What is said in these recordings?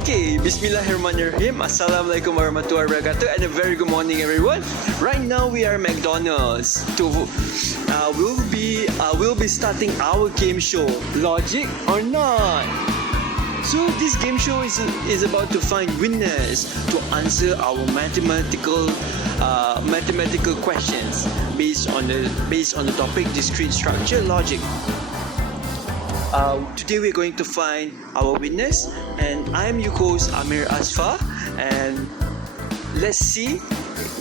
Okay, Bismillahirrahmanirrahim. Assalamualaikum warahmatullahi wabarakatuh, and a very good morning, everyone. Right now we are at McDonald's. We'll be starting our game show, Logic or Not. So this game show is about to find winners to answer our mathematical questions based on the topic discrete structure logic. Today we're going to find our winners, and I'm your host Amir Asfa, and let's see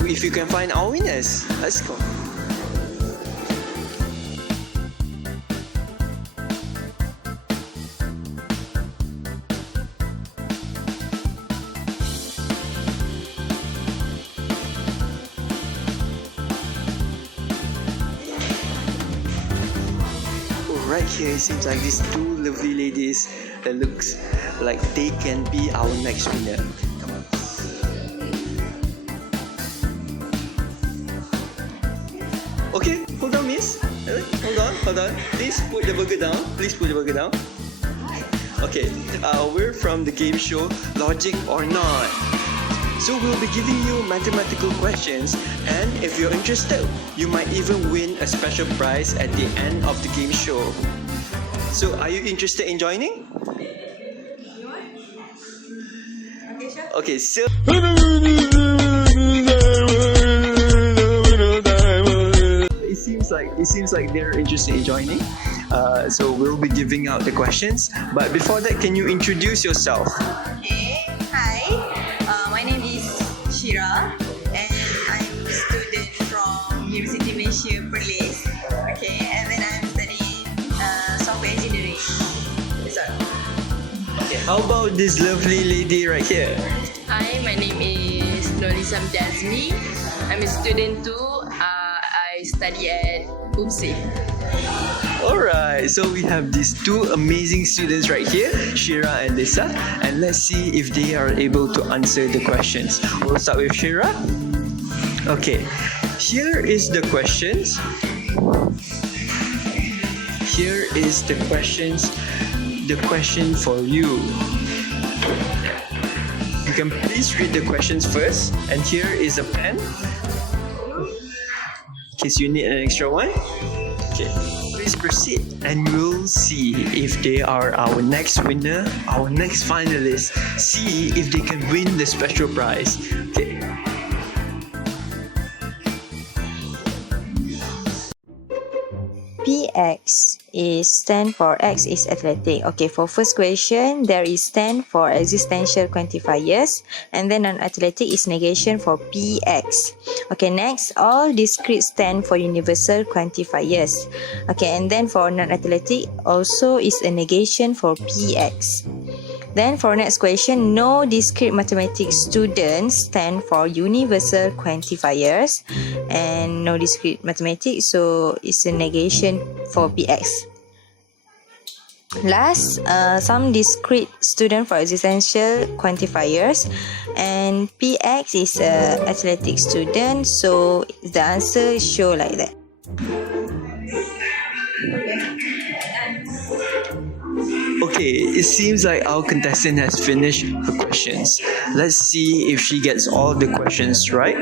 if you can find our winners. Let's go. Right here, it seems like these two lovely ladies that looks like they can be our next winner. Come on. Okay, hold on, miss. Hold on. Please put the burger down. Okay, we're from the game show Logic or Not. So we'll be giving you mathematical questions, and if you're interested, you might even win a special prize at the end of the game show. So are you interested in joining? Okay, so it seems like they're interested in joining. So we'll be giving out the questions, but before that, can you introduce yourself? Okay, hi. My name is Shira, and I'm a student from University Malaysia Perlis. Okay, and then I'm studying software engineering. That's all. Okay, how about this lovely lady right here? Hi, my name is Norisam Jazmi. I'm a student too. I study at UPSI. Alright, so we have these two amazing students right here, Shira and Lisa, and let's see if they are able to answer the questions. We'll start with Shira. Okay, here is the questions. Here is the questions. The question for you. You can please read the questions first, and here is a pen in case you need an extra one. Okay, please proceed, and we'll see if they are our next winner, our next finalist. See if they can win the special prize. Okay. PX is stand for X is athletic. Okay, for first question, there is stand for existential quantifiers, and then non-athletic is negation for PX. Okay, next, all discrete stand for universal quantifiers. Okay, and then for non-athletic also is a negation for PX. Then for next question, no discrete mathematics students stand for universal quantifiers, and no discrete mathematics, so it's a negation for PX. Last, some discrete student for existential quantifiers, and PX is a athletic student, so the answer show like that. Okay, it seems like our contestant has finished her questions. Let's see if she gets all the questions right.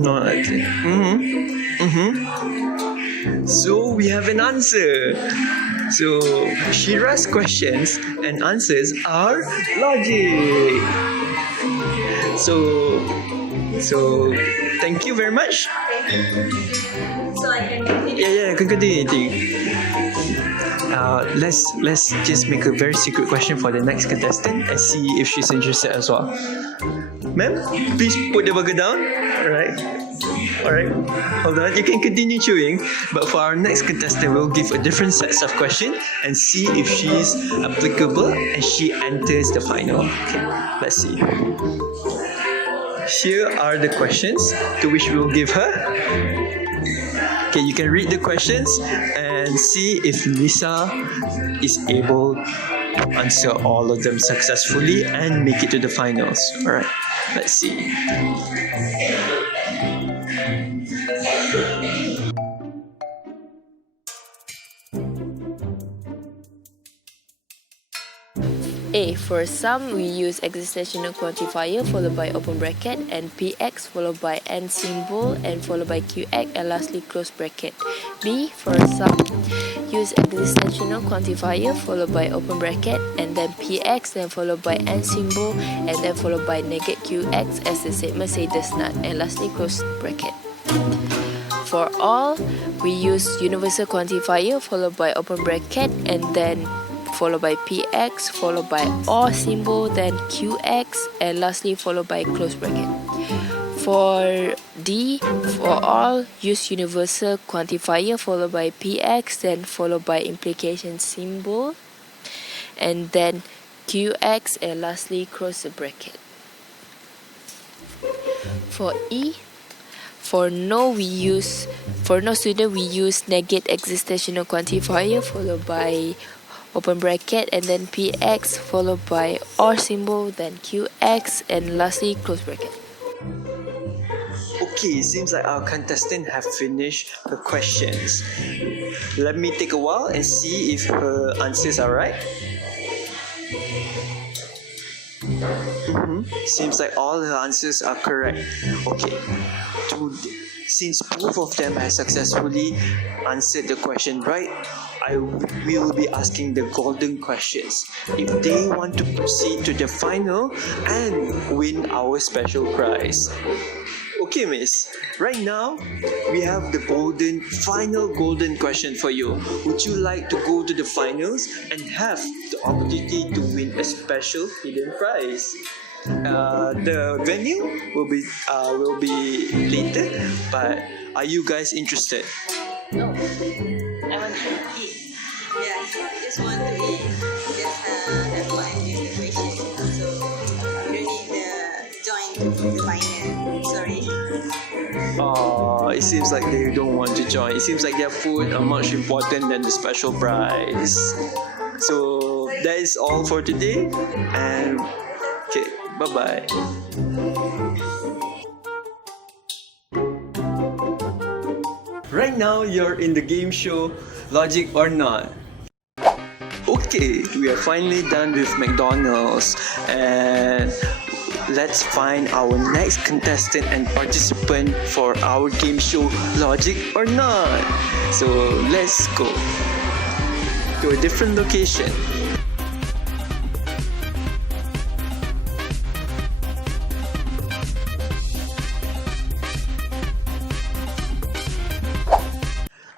No, okay. So we have an answer. So Shira's questions and answers are logic. So thank you very much. So I can continue. Yeah, continue. Let's just make a very secret question for the next contestant and see if she's interested as well. Ma'am, please put the burger down. Alright. Alright, hold on. You can continue chewing, but for our next contestant, we'll give a different sets of questions and see if she's applicable and she enters the final. Okay, let's see. Here are the questions to which we'll give her. Okay, you can read the questions and see if Lisa is able to answer all of them successfully and make it to the finals. Alright, let's see. A. For sum, we use existential quantifier followed by open bracket and px followed by n symbol and followed by qx and lastly close bracket. B. For sum, use existential quantifier followed by open bracket and then px then followed by n symbol and then followed by negate qx as the statement say does not and lastly close bracket. For all, we use universal quantifier followed by open bracket and then followed by px, followed by or symbol, then qx, and lastly followed by close bracket. For D, for all, use universal quantifier followed by px, then followed by implication symbol, and then qx, and lastly close the bracket. For E, for no student we use negate existential quantifier followed by open bracket and then px followed by or symbol, then qx, and lastly close bracket. Okay, it seems like our contestant have finished her questions. Let me take a while and see if her answers are right. Seems like all her answers are correct. Okay, since both of them have successfully answered the question right, we will be asking the golden questions if they want to proceed to the final and win our special prize. Okay, miss. Right now, we have the final golden question for you. Would you like to go to the finals and have the opportunity to win a special hidden prize? The venue will be later, but are you guys interested? No, I want to eat. Yeah, I just want to eat. Just have fun with the question. So you don't need to join the final. Sorry. It seems like they don't want to join. It seems like their food are much important than the special prize. So that is all for today, and okay, bye-bye. Right now, you're in the game show Logic or Not. Okay, we are finally done with McDonald's and let's find our next contestant and participant for our game show Logic or Not. So let's go to a different location.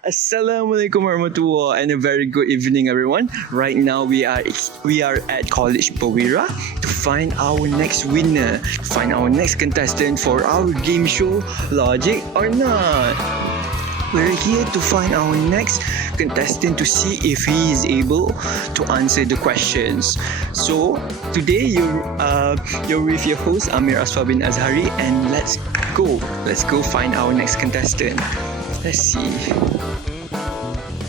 Assalamualaikum warahmatullahi and a very good evening everyone. Right now we are at College Powira to find our next winner, to find our next contestant for our game show Logic or Not. We're here to find our next contestant to see if he is able to answer the questions. So today you're with your host Amir Asfa bin Azhari and let's go find our next contestant. Let's see.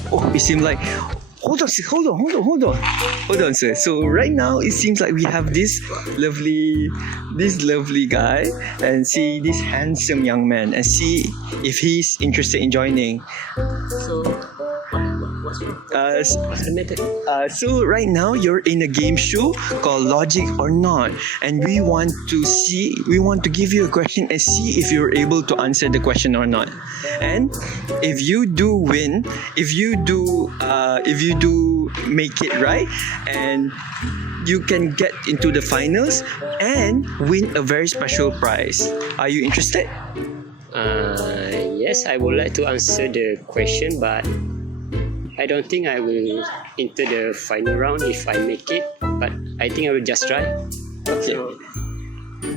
Oh, it seems like hold on, sir. So right now it seems like we have this lovely guy and see this handsome young man and see if he's interested in joining. So so right now you're in a game show called Logic or Not, and we want to give you a question and see if you're able to answer the question or not. And if you do win, if you do make it right, and you can get into the finals and win a very special prize. Are you interested? Yes, I would like to answer the question, but I don't think I will enter the final round if I make it, but I think I will just try. Okay. So,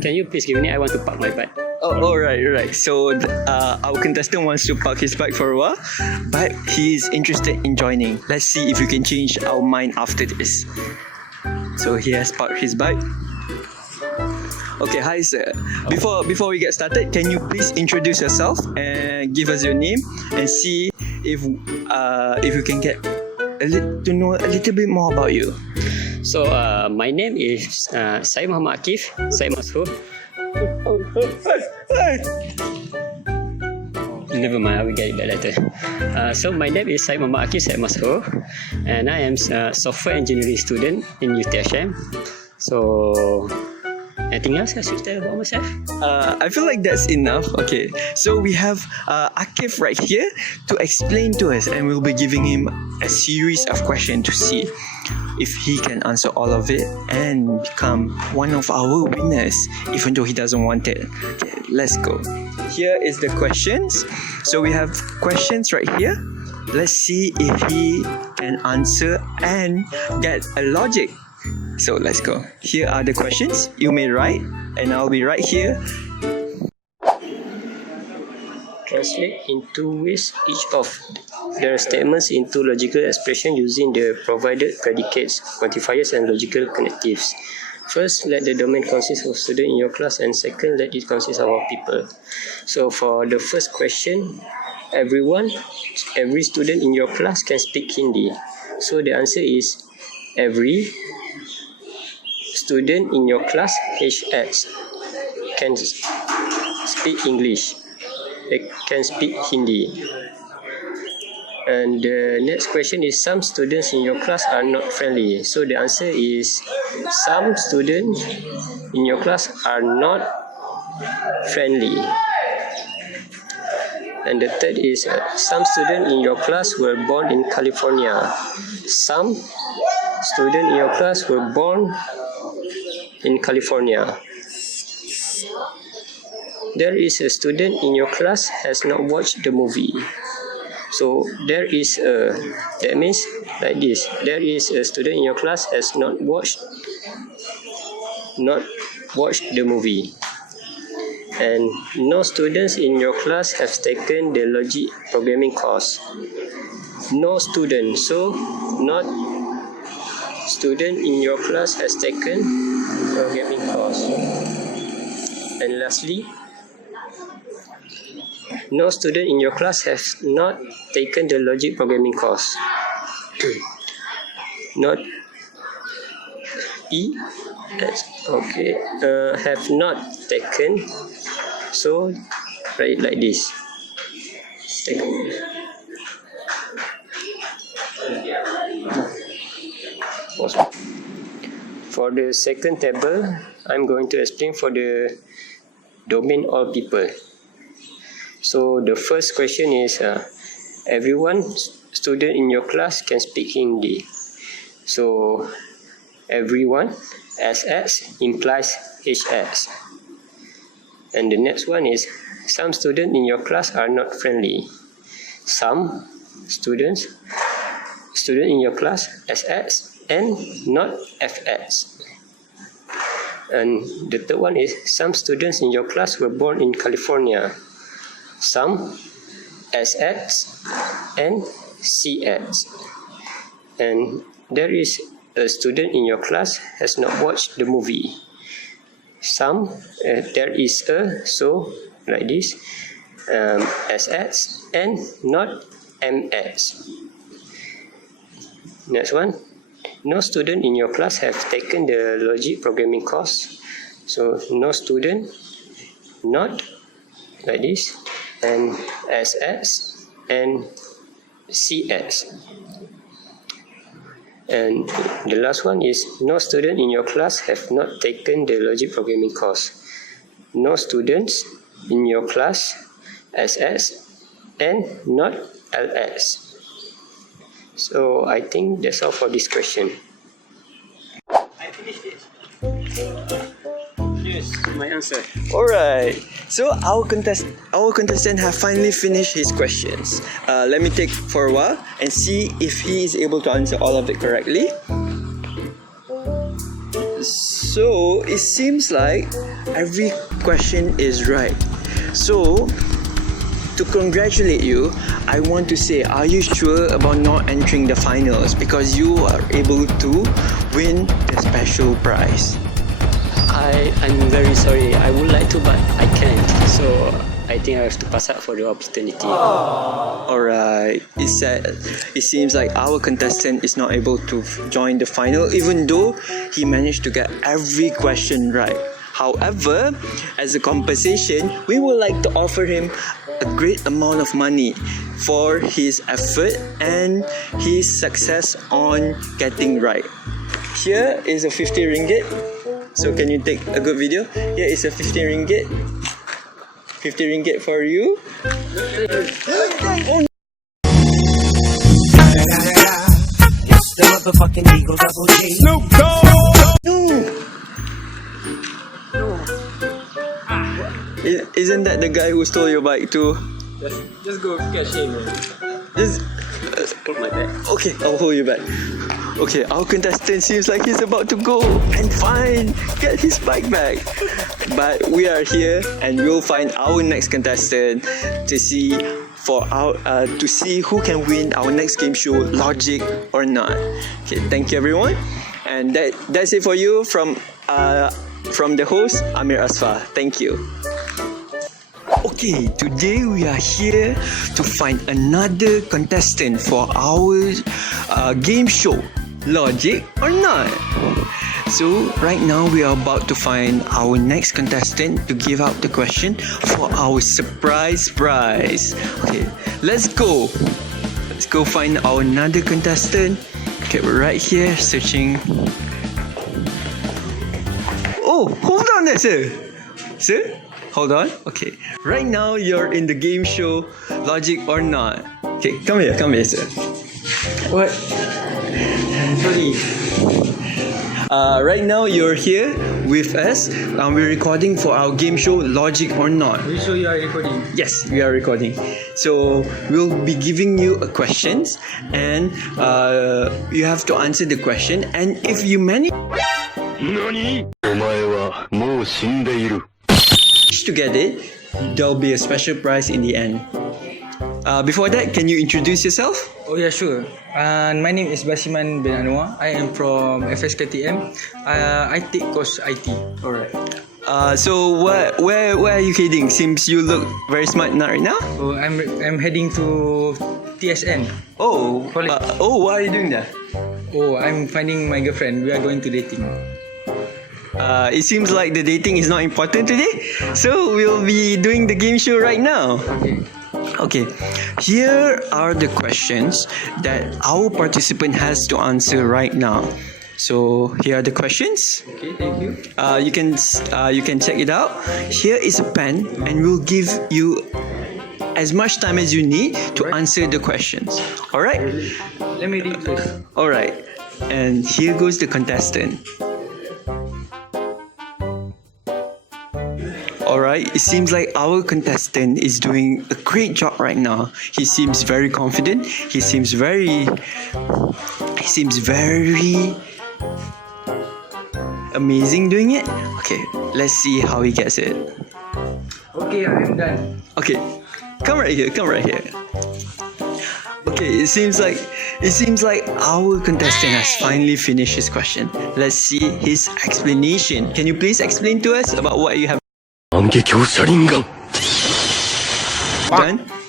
can you please give me? I want to park my bike. Oh, alright. So our contestant wants to park his bike for a while, but he is interested in joining. Let's see if you can change our mind after this. So he has parked his bike. Okay, hi sir. Before we get started, can you please introduce yourself and give us your name and see if you can get to know a little bit more about you. So my name is saya Muhammad Akif, saya Masrur. Never mind, I will get it back later. So my name is Syed Muhammad Akif, Syed Masrur, and I am a software engineering student in UTHM. So anything else I should tell about myself? I feel like that's enough. Okay, so we have Akif right here to explain to us, and we'll be giving him a series of questions to see if he can answer all of it and become one of our winners, even though he doesn't want it. Okay, let's go. Here is the questions. So we have questions right here. Let's see if he can answer and get a logic. So let's go. Here are the questions. You may write, and I'll be right here. Translate in two ways each of their statements into logical expression using the provided predicates, quantifiers, and logical connectives. First, let the domain consist of students in your class, and second, let it consist of people. So for the first question, every student in your class can speak Hindi. So the answer is every student in your class HX can speak English. They can speak Hindi. And the next question is some students in your class are not friendly. So the answer is some students in your class are not friendly. And the third is some students in your class were born in California. Some students in your class were born in California. There is a student in your class has not watched the movie. So there is that means like this. There is a student in your class has not watched the movie. And no students in your class have taken the logic programming course. No student. So not student in your class has taken programming course. And lastly, no student in your class has not taken the logic programming course. Not okay. Have not taken. So write it like this. For the second table, I'm going to explain for the domain all people. So the first question is everyone student in your class can speak Hindi. So everyone SS implies HS. And the next one is some students in your class are not friendly. Some students in your class SS and not FX. And the third one is some students in your class were born in California. Some SX and CX. And there is a student in your class has not watched the movie. Some there is a, so like this, SX and not MX. Next one, no student in your class have taken the logic programming course. So no student, not like this, and SS and CX. And the last one is no student in your class have not taken the logic programming course. No students in your class SS and not LS. So I think that's all for this question. I finished it. Yes, my answer. Alright, so our contestant have finally finished his questions. Let me take for a while and see if he is able to answer all of it correctly. So it seems like every question is right. So, to congratulate you, I want to say, are you sure about not entering the finals because you are able to win the special prize? I'm very sorry. I would like to, but I can't. So I think I have to pass out for the opportunity. Alright, it seems like our contestant is not able to join the final even though he managed to get every question right. However, as a compensation, we would like to offer him a great amount of money for his effort and his success on getting right. Here is a 50 ringgit. So can you take a good video? Here is a 50 ringgit. 50 ringgit for you. Snoop Dogg. Isn't that the guy who stole your bike too? Just go catch him. Just, Put my back. okay, I'll hold you back. Okay, our contestant seems like he's about to go and get his bike back. But we are here and we'll find our next contestant to see who can win our next game show, Logic or Not. Okay, thank you everyone. And that's it for you from the host, Amir Asfar. Thank you. Okay, today we are here to find another contestant for our game show, Logic or Not. So right now we are about to find our next contestant to give out the question for our surprise prize. Okay, let's go. Let's go find our another contestant. Okay, we're right here searching. Oh, hold on there, sir. Sir? Hold on. Okay. Right now you're in the game show Logic or Not. Okay, come here, sir. What? Sorry. Right now you're here with us. We're recording for our game show Logic or Not. Which show you are recording? Yes, we are recording. So we'll be giving you a questions and you have to answer the question, and if you manage to get it, there'll be a special prize in the end. Before that, can you introduce yourself? Oh yeah, sure. My name is Basiman bin Anwar. I am from FSKTM. I take course IT. Alright. So where are you heading? Seems you look very smart right now. So I'm heading to TSN. Oh, College. Why are you doing that? Oh, I'm finding my girlfriend. We are going to dating. It seems like the dating is not important today, so we'll be doing the game show right now. Okay, here are the questions that our participant has to answer right now. So here are the questions. Okay, thank you. You can check it out. Here is a pen, and we'll give you as much time as you need to answer the questions. All right? Let me read first. All right. And here goes the contestant. Alright, it seems like our contestant is doing a great job right now. He seems very confident. He seems very amazing doing it. Okay, let's see how he gets it. Okay, I am done. Okay, come right here. Okay, it seems like our contestant has finally finished his question. Let's see his explanation. Can you please explain to us about what you have done?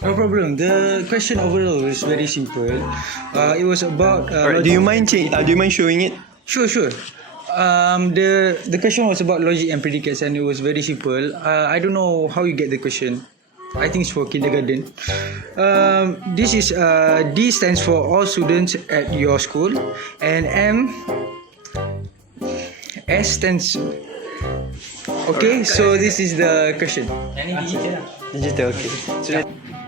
No problem. The question overall is very simple. It was about. Alright, do you mind showing it? Sure. The question was about logic and predicates, and it was very simple. I don't know how you get the question. I think it's for kindergarten. This is D stands for all students at your school, and S stands. Okay, so this is the question. Digital, okay.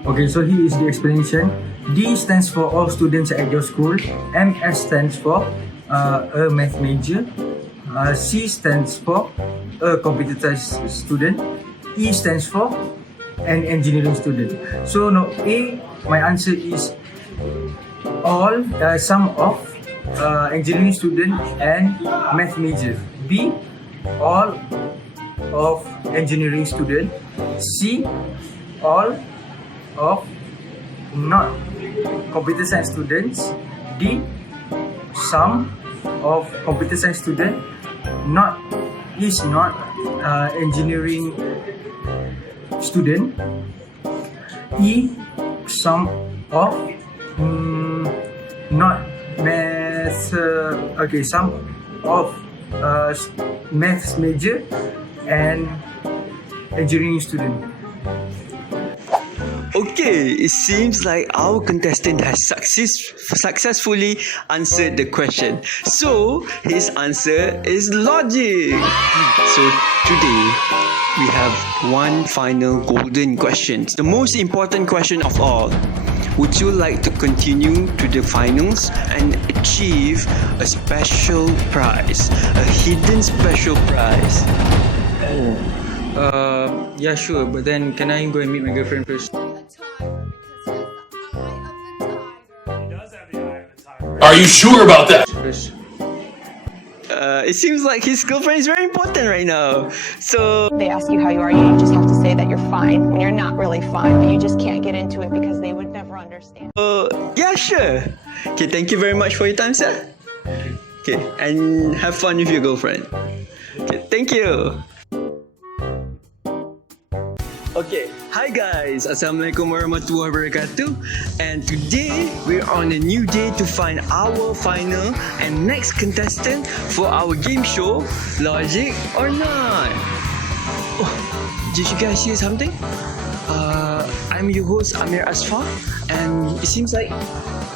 Okay, so here is the explanation. D stands for all students at your school. MS stands for a math major. C stands for a computer science student. E stands for an engineering student. So now A, my answer is all sum of engineering student and math major. B, all of engineering student. C. All of not computer science students. D. Some of computer science students is not engineering student. E. Some of not math. Some of maths major and engineering student. Okay, it seems like our contestant has successfully answered the question. So, his answer is logic. So, today we have one final golden question. The most important question of all. Would you like to continue to the finals and achieve a special prize? A hidden special prize? Yeah, sure. But then, can I go and meet my girlfriend first? Are you sure about that? It seems like his girlfriend is very important right now. So, They ask you how you are, you just have to say that you're fine when you're not really fine, but you just can't get into it because they would never understand. yeah, sure. Okay, thank you very much for your time, sir. Okay, and have fun with your girlfriend. Okay, thank you. Okay, hi guys, Assalamualaikum warahmatullahi wabarakatuh. And today we're on a new day to find our final and next contestant for our game show, Logic or Not. Oh, did you guys hear something? I'm your host Amir Asfar, and it seems like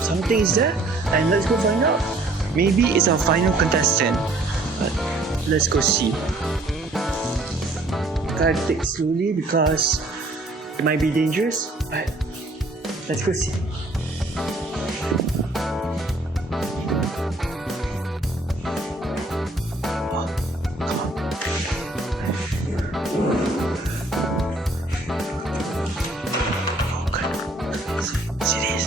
something is there. And let's go find out. Maybe it's our final contestant. But let's go see. Gotta take slowly because it might be dangerous, but let's go see. Oh, come on. Oh, God. See this?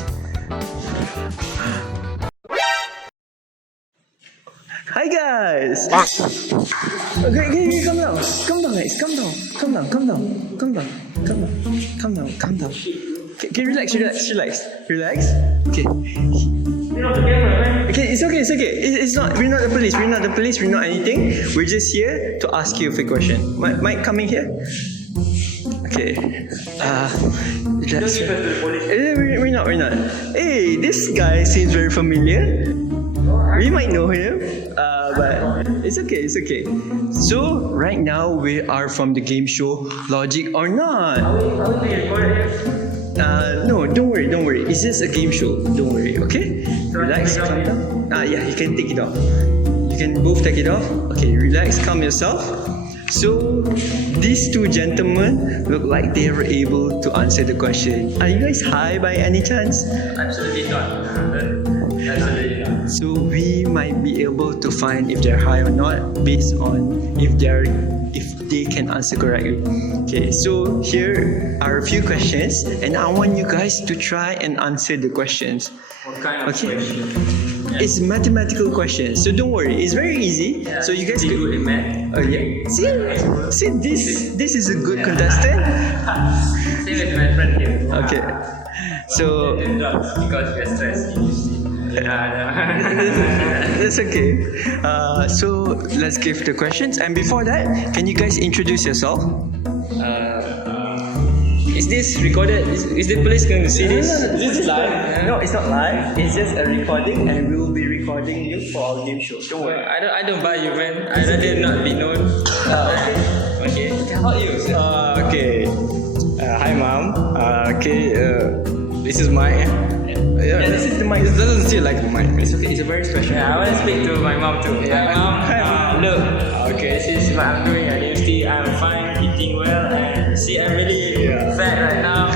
Hi guys! Okay, calm down. Calm down guys, calm down. Okay, relax. Okay. Okay, it's okay. It's not, we're not the police, we're not anything. We're just here to ask you a few questions. Mike coming here? Okay. Relax. We're not. Hey, this guy seems very familiar. We might know him, but it's okay. So right now we are from the game show Logic or Not. No, don't worry. It's just a game show. Don't worry, okay? Relax, calm down. Yeah, you can take it off. You can both take it off. Okay, relax, calm yourself. So these two gentlemen look like they were able to answer the question. Are you guys high by any chance? Absolutely not. So we might be able to find if they're high or not based on if they can answer correctly. Okay, so here are a few questions, and I want you guys to try and answer the questions. What kind of question? It's mathematical questions, so don't worry. It's very easy. Yeah. So you guys Be good in math. Oh yeah. See, this is a good contestant. Same as my friend here. Okay. So Because you're stressed. that's okay. So let's give the questions. And before that, can you guys introduce yourself? Is this recorded? Is the police going to see this? This is live. No, it's not live. It's just a recording, and we will be recording you for our game show. Don't worry. I don't buy you, man. I rather not be known. Okay. How are you? Okay. Hi, mom. This is Mike. Yeah, this is the mic. It doesn't seem like the mic. It's okay. It's a very special. Yeah, I want to speak to my mom too. Yeah. Mom, look. Okay, this is what I'm doing at university. I'm fine, eating well, and see, I'm really fat right now.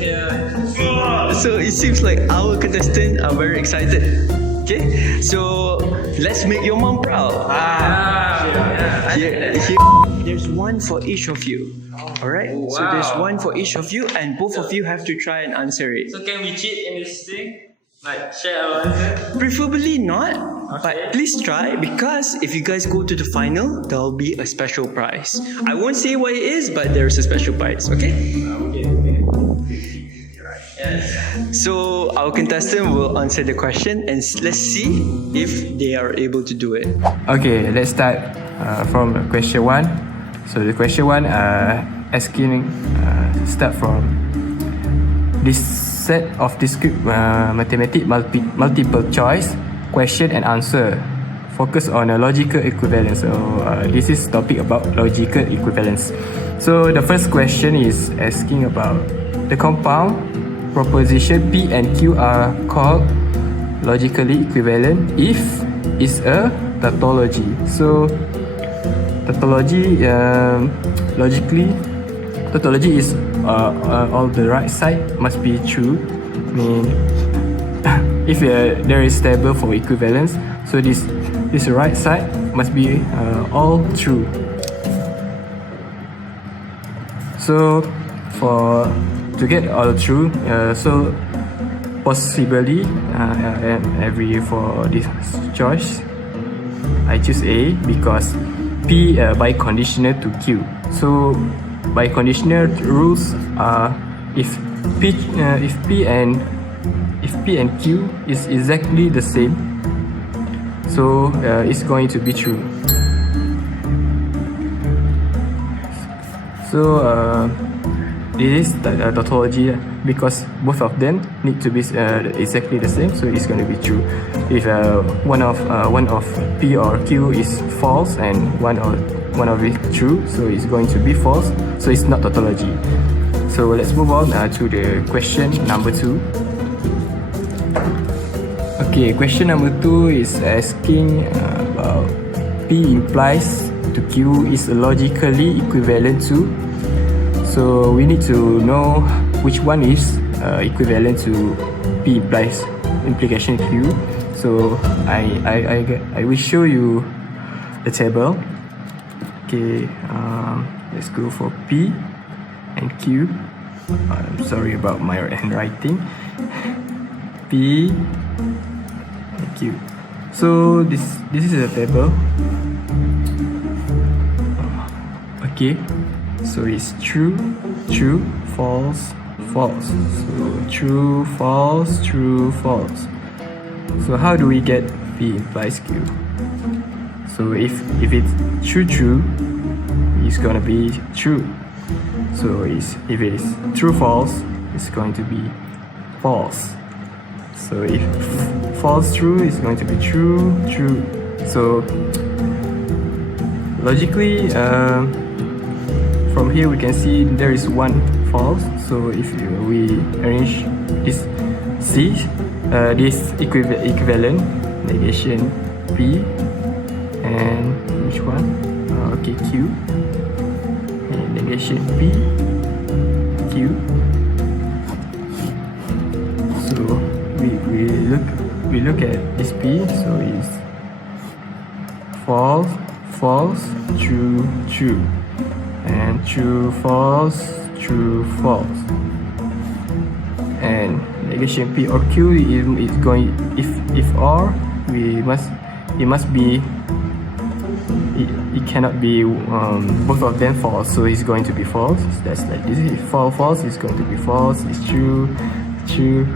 Yeah. So it seems like our contestants are very excited. Okay, so let's make your mom proud. Here, there's one for each of you. Alright? Oh, So there's wow. one for each of you, and both of you have to try and answer it. So can we cheat in this thing? Like share our answer? Preferably not, But please try, because if you guys go to the final, there'll be a special prize. I won't say what it is, but there's a special prize, okay? So our contestant will answer the question and let's see if they are able to do it. Okay, let's start from question 1. So the question 1 asking start from this set of discrete mathematics multiple choice question and answer. Focus on a logical equivalence. So this is topic about logical equivalence. So the first question is asking about the compound proposition P and Q are called logically equivalent if is a tautology. So tautology, tautology is all the right side must be true. I mean, if there is table for equivalence, so this right side must be all true. So to get all true, so possibly for this choice, I choose A because P biconditional to Q. So biconditional rules are if P and Q is exactly the same, so it's going to be true. So this is the tautology because both of them need to be exactly the same, so it's going to be true. If one of P or Q is false and one of it true, so it's going to be false, so it's not tautology. So let's move on to the question number 2. Okay, question number 2 is asking about P implies to Q is logically equivalent to. So we need to know which one is equivalent to P implies implication Q. So I will show you the table. Okay, let's go for P and Q. I'm sorry about my handwriting. P and Q. So this is a table. Okay, so it's true, true, false, false. So true, false, true, false. So how do we get P implies Q? So if it's true, it's gonna be true. So if it is true, false, it's going to be false. So if false, true, it's going to be true, true. So logically, from here we can see there is one false. So if we arrange this C, this equivalent negation P, and which one? Okay, Q, and negation P, Q. So we look at this P. So it's false, false, true, true, and true, false, true, false. And negation P or Q is going, if or it must be, it cannot be both of them false, so it's going to be false. That's like this. If false, it's going to be false. It's true, true.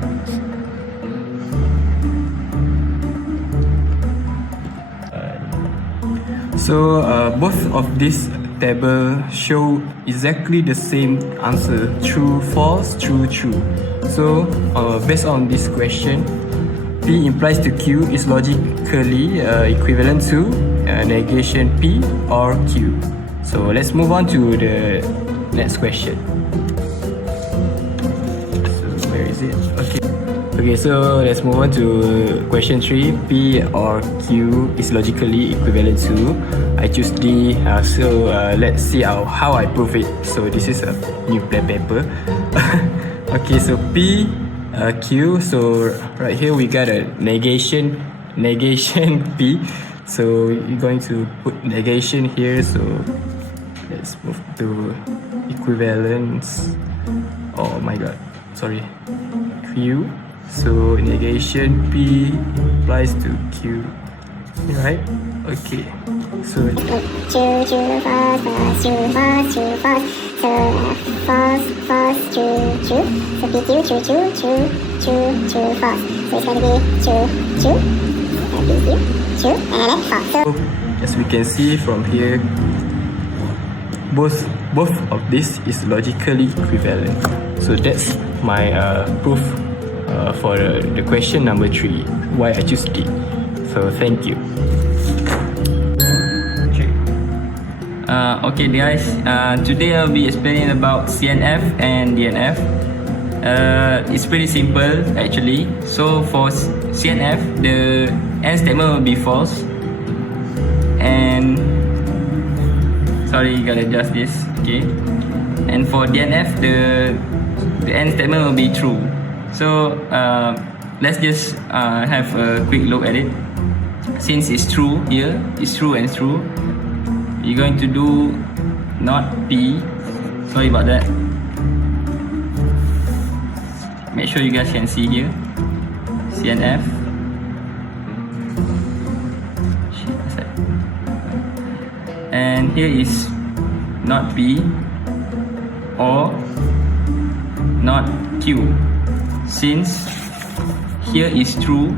So both of these table show exactly the same answer: true, false, true, true. So based on this question, P implies to Q is logically equivalent to negation P or Q. So let's move on to the next question. So where is it? Okay, so let's move on to question 3. P or Q is logically equivalent to. I choose D. So let's see how I prove it. So this is a new paper. Okay, so P, Q. So right here we got a negation P. So you're going to put negation here. So let's move to equivalence. Oh my god, sorry. Q. So negation P implies to Q. Right? Okay. So as we can see from here, both of this is logically equivalent. So that's my proof for the question number 3, why I choose D. So thank you. Okay guys, today I'll be explaining about CNF and DNF. It's pretty simple actually. So for CNF, the end statement will be false, and sorry, gotta adjust this. Okay, and for DNF, the end statement will be true. So let's just have a quick look at it. Since it's true here, it's true and true, you're going to do not P. Sorry about that. Make sure you guys can see here. CNF. And here is not P or not Q. Since here is true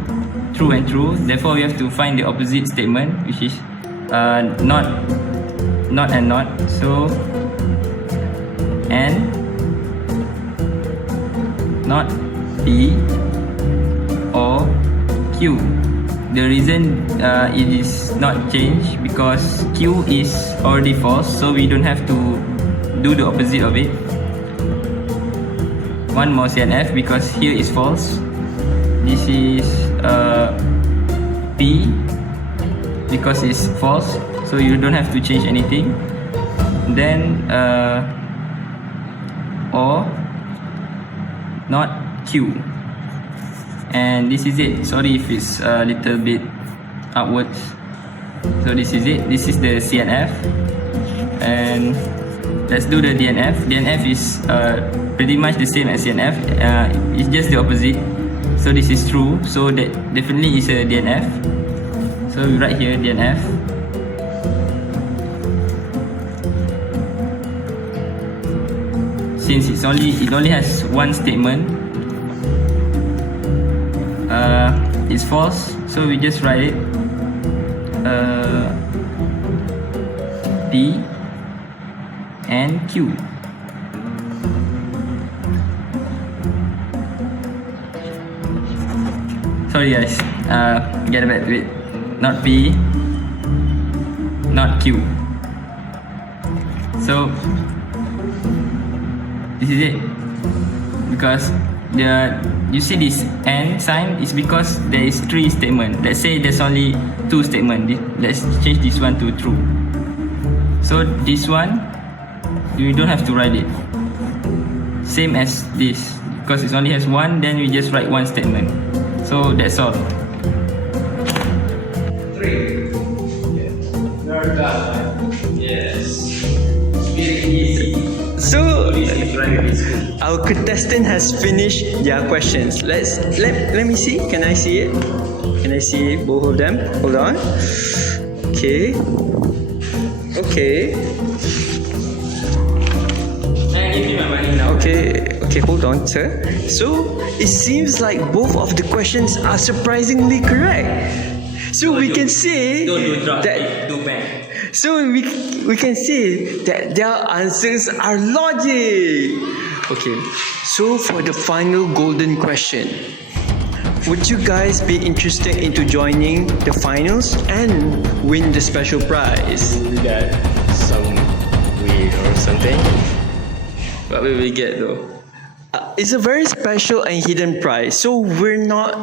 and true, therefore we have to find the opposite statement, which is not and not. So and not P or Q. The reason it is not changed because Q is already false, so we don't have to do the opposite of it. One more CNF because here is false. This is P because it's false, so you don't have to change anything. Then or not Q, and this is it. Sorry if it's a little bit upwards. So this is it. This is the CNF, and let's do the DNF. DNF is pretty much the same as CNF. It's just the opposite. So this is true, so that definitely is a DNF. So we write here DNF. Since it only has one statement, it's false, so we just write it P and Q. Sorry guys, get back to it. Not P, not Q. So this is it. Because you see this and sign is because there is 3 statements. Let's say there's only 2 statements. Let's change this one to true. So this one, you don't have to write it. Same as this, because it only has 1, then we just write 1 statement. So that's all. 3. Yes. Very easy. So our contestant has finished their questions. Let me see. Can I see it? Can I see both of them? Hold on. Okay. Give me my money now. Okay, hold on, sir. So it seems like both of the questions are surprisingly correct. So we can say that. So we can say that their answers are logic. Okay. So for the final golden question, would you guys be interested into joining the finals and win the special prize? We got some weed or something. What will we get though? It's a very special and hidden prize, so we're not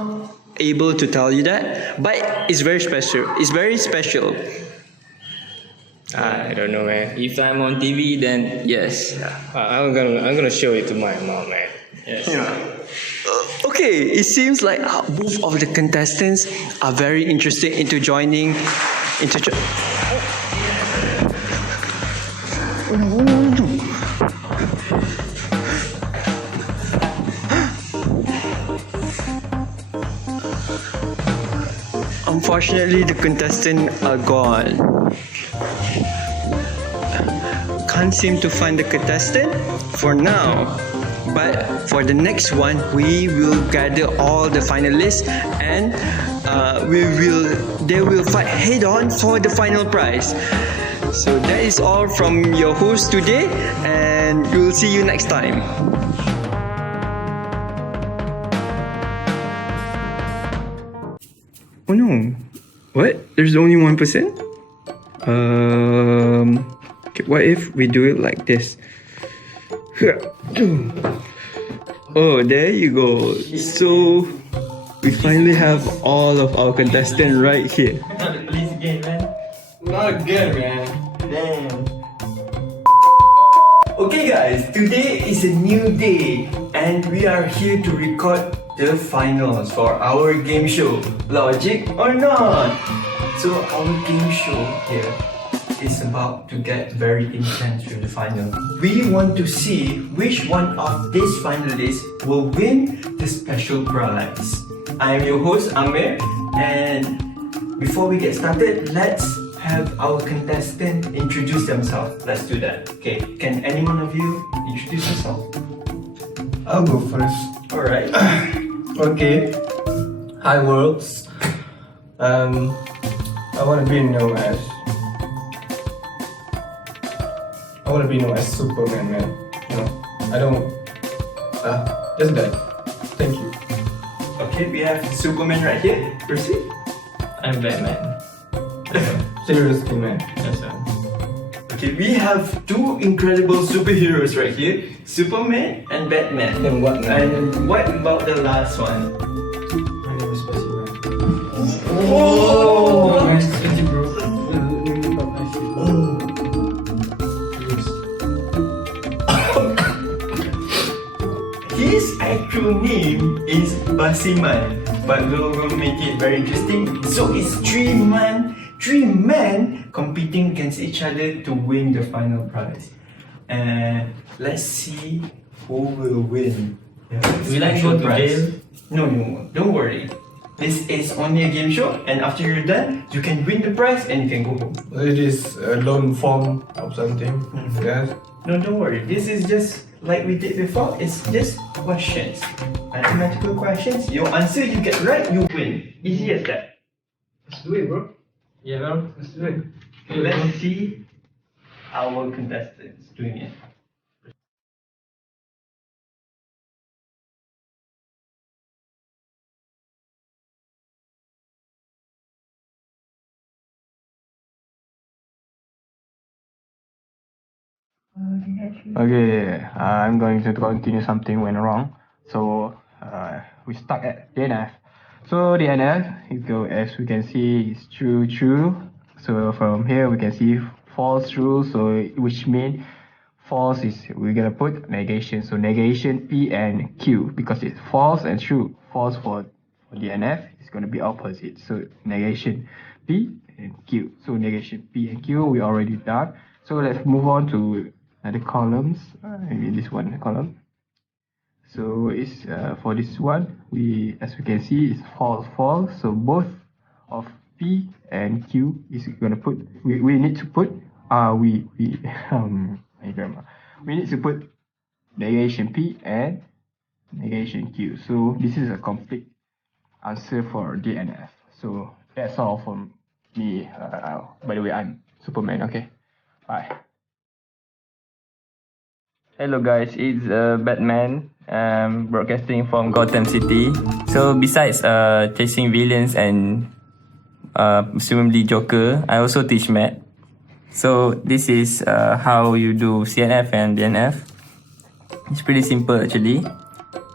able to tell you that, but it's very special. It's very special. I don't know, man. If I'm on TV, then yes. I'm gonna show it to my mom, man. Yes. Okay, it seems like both of the contestants are very interested into joining. Unfortunately, the contestants are gone. Can't seem to find the contestant for now. But for the next one, we will gather all the finalists and they will fight head on for the final prize. So that is all from your host today, and we'll see you next time. Oh no! What? There's only 1%? Okay, what if we do it like this? Oh, there you go. So we finally have all of our contestants right here. Please again, man. Not again, man. Damn. Okay guys, today is a new day and we are here to record the finals for our game show, Logic or Not. So our game show here is about to get very intense with the final. We want to see which one of these finalists will win the special prize. I am your host Amir, and before we get started, let's have our contestant introduce themselves. Let's do that. Okay, can any one of you introduce yourself? I'll go first. Alright. Okay. Hi worlds. I want to be known as Superman, man. You know, I don't. Just that. Thank you. Okay, we have Superman right here. Proceed. I'm Batman. Seriously, man. Yes, sir. Okay, we have two incredible superheroes right here, Superman and Batman. And what, man? And what about the last one? My name is Superman. Oh! Nice to meet you, bro. His actual name is Basiman, but we'll make it very interesting. So it's three men competing against each other to win the final prize. And let's see who will win. Will I go to jail? No, don't worry. This is only a game show, and after you're done, you can win the prize and you can go home. It is a loan form of something. Yes. No, don't worry. This is just like we did before. It's just questions, mathematical questions. Your answer you get right, you win. Easy as that. Let's do it, bro. Yeah, bro. Let's do it. Okay, let's see our contestants doing it. Okay, I'm going to continue something went wrong. So we stuck at DNF. So DNF, as we can see, is true. So from here we can see false, true. So which means false is we're gonna put negation. So negation P and Q because it's false and true. False for DNF is gonna be opposite. So negation P and Q. So negation P and Q we already done. So let's move on to other columns. Maybe this one column. So it's for this one, as we can see, it's false. So both of P and Q is gonna put. We need to put. We need to put negation P and negation Q. So this is a complete answer for DNF. So that's all from me. By the way, I'm Superman. Okay, bye. Hello guys, it's Batman, broadcasting from Gotham City. So besides chasing villains and presumably Joker, I also teach math. So this is how you do CNF and DNF. It's pretty simple actually.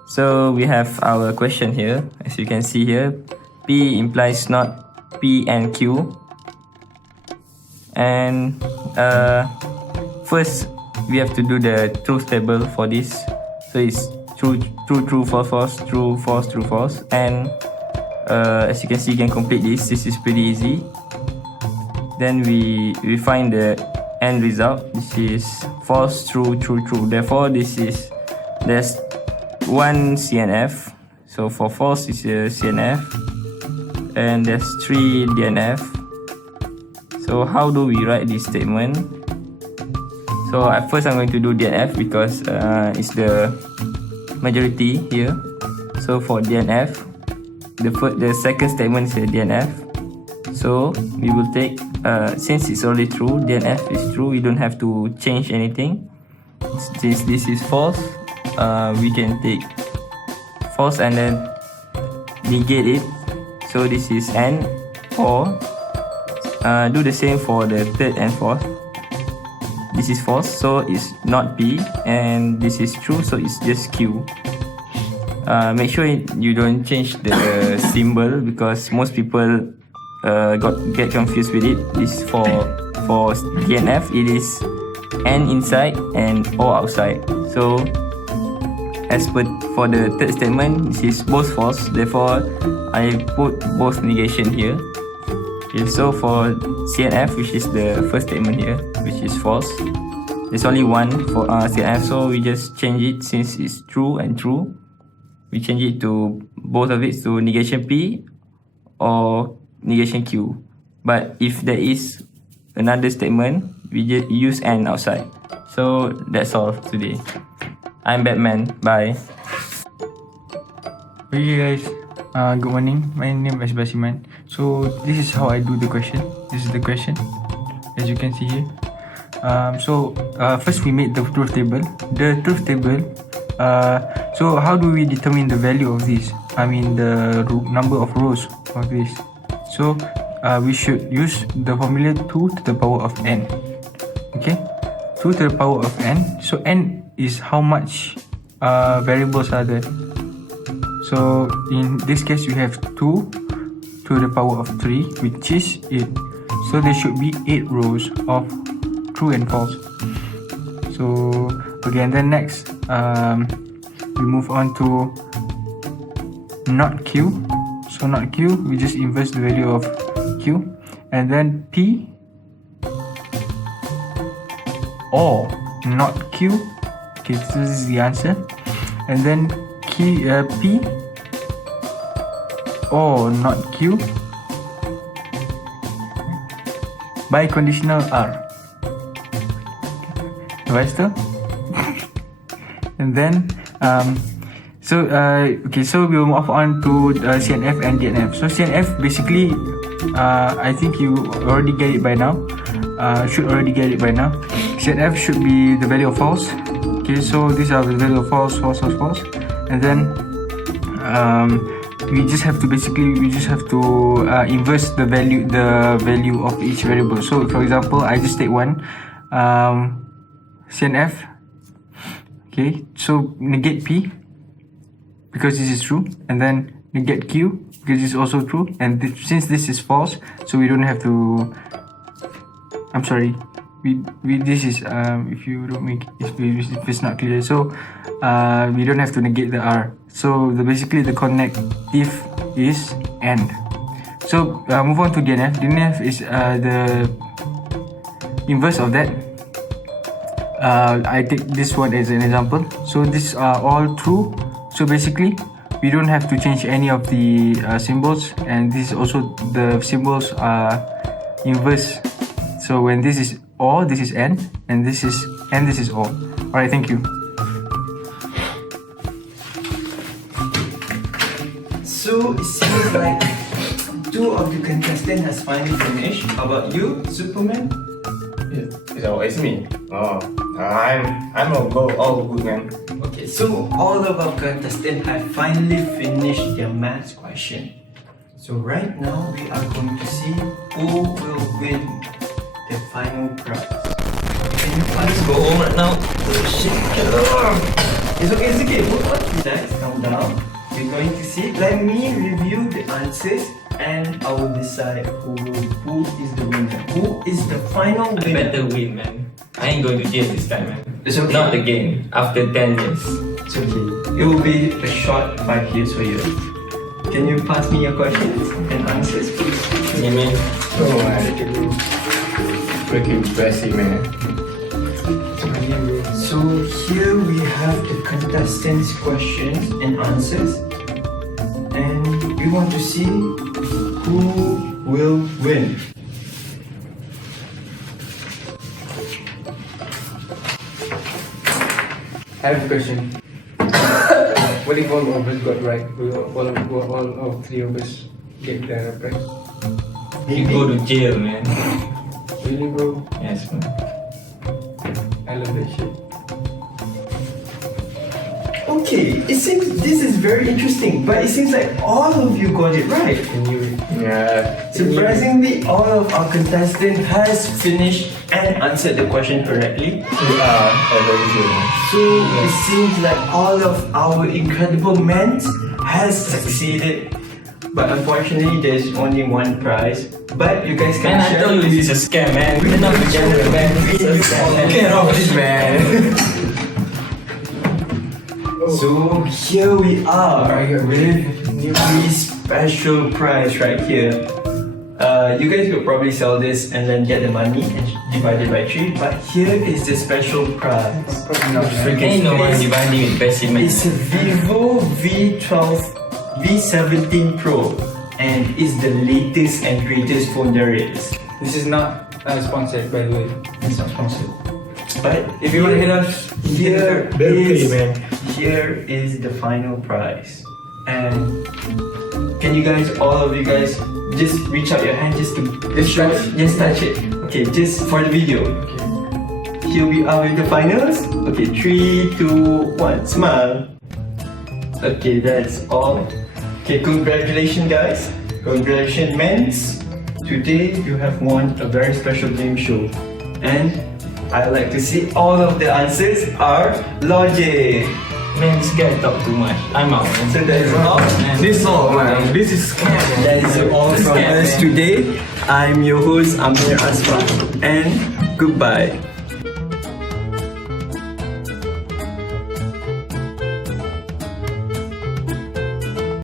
So we have our question here, as you can see here. P implies not P and Q. And first, we have to do the truth table for this. So it's true, false, true, false. And as you can see, you can complete this. This is pretty easy. Then we find the end result. This is false, true. Therefore, there's one CNF. So for false is a CNF. and there's 3 DNF. So how do we write this statement? So at first I'm going to do DNF because it's the majority here. So for DNF, the second statement is a DNF. So we will take, since it's already true, DNF is true, we don't have to change anything. Since this is false, we can take false and then negate it. So this is N, or do the same for the third and fourth. This is false, so it's not P, and this is true, so it's just Q. Make sure you don't change the symbol because most people get confused with it. This for DNF, it is N inside and O outside. So as per for the third statement, this is both false, therefore I put both negation here. Okay, so for CNF, which is the first statement here, which is false, there's only one for CNF, so we just change it. Since it's true and true, we change it to both of it to negation P or negation Q. But if there is another statement, we just use N outside. So that's all today. I'm Batman. Bye. Okay guys, good morning. My name is Basiman. So this is how I do the question. This is the question, as you can see here. First we made the truth table. The truth table. So how do we determine the value of this? I mean the number of rows of this. So we should use the formula 2 to the power of n. Okay, 2 to the power of n. So n is how much variables are there. So in this case we have 2 to the power of 3, which is 8. So there should be 8 rows of true and false. So again, then next we move on to not Q. So not Q, we just inverse the value of Q, and then P or not Q. Okay, so this is the answer. And then P or not Q by conditional R. Right, and then okay, so we'll move on to CNF and DNF. So CNF basically, I think you already get it by now. Should already get it by now. CNF should be the value of false. Okay, so these are the value of false, and then we just have to inverse the value of each variable. So for example, I just take one CNF. Okay, so negate P because this is true, and then negate Q because it's also true, and since this is false, so we don't have to. I'm sorry. This is if you don't make if it's not clear, so we don't have to negate the R. So basically the connective is AND. So move on to DNF. DNF is the inverse of that. I take this one as an example. So these are all true. So basically we don't have to change any of the symbols, and this is also the symbols are inverse. So when this is O, this is N, and this is O. Alright, thank you. So it seems like 2 of the contestants has finally finished. How about you, Superman? So it's me. Oh, I'm all good, man. Okay, so all of our contestants have finally finished their maths question. So right now we are going to see who will win the final prize. Can you please go home right now? Oh shit, it's okay, hold on, guys, calm down. We're going to see. Let me review the answers and I will decide who is the winner. Who is the final winner? I better win, man. I ain't going to jail this time, man. It's okay. Not again. After 10 years. It's okay. It will be a short 5 years for you. Can you pass me your questions and answers, please? Yeah, man. Oh, freaking impressive, man. So here we have the contestants' questions and answers, and we want to see who will win? I have a question. What if all of us got right? Will all three of us get the prize? You go to jail, man. Really, bro? Yes, man. I love that shit. Okay, it seems this is very interesting, but it seems like all of you got it right. Yeah. Surprisingly, all of our contestants has finished and answered the question correctly. We are very good. So it seems like all of our incredible men has succeeded. But unfortunately, there's only one prize. But you guys can Man, I share. told you this is a scam, man. We're not together, man. This is a scam, man. Get off this, man. So here we are with a special prize right here. You guys could probably sell this and then get the money and divide it by 3. But here is the special prize. Ain't no one dividing with best man. It's a Vivo V17 Pro and is the latest and greatest phone there is. This is not sponsored, by the way. It's not sponsored. But If you want to hit us, here is the final prize. And can you guys, all of you guys, just reach out your hand just to touch it. Okay, just for the video. Okay. Here we are with the finals. Okay, 3, 2, 1, smile. Okay, that's all. Okay, congratulations guys. Congratulations mens. Today you have won a very special game show. And I like to see all of the answers are logic. Man, this guy talk too much. I'm out, man. So that is all. This is all, man. This is scam, man. That is all from us today. I'm your host Amir Asfar and goodbye.